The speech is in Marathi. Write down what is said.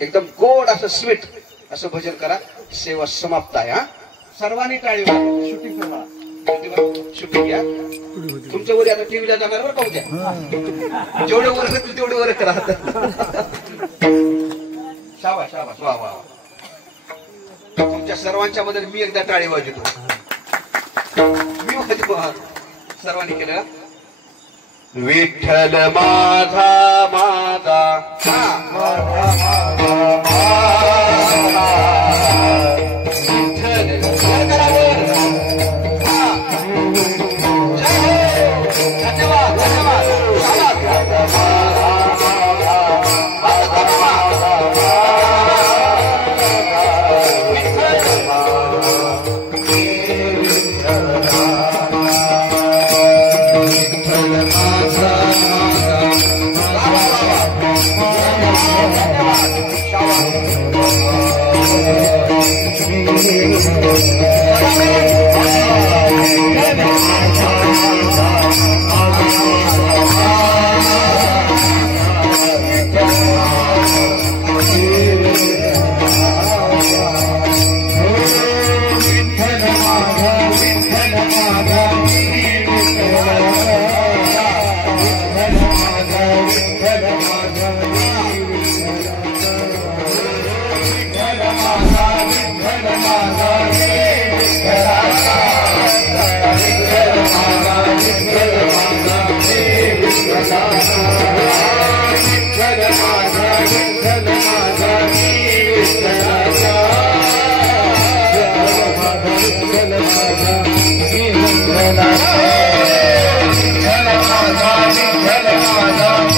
एकदम गोड असं स्वीट असं भजन करा. सेवा समाप्त आहे. हा सर्वांनी टाळी वाजवा. शूटिंग करा. शूटिंग घ्या. तुमच्या वरी आता टीव्हीला जाणार बरं का उद्या. जेवढे वर करतील तेवढे वर करा. शाबास शाबास वा वा. तुमच्या सर्वांच्या मध्ये मी एकदा टाळी वाजवतो. मी वाजवतो. सर्वांनी केलं. विठ्ठल माझा माझा Jai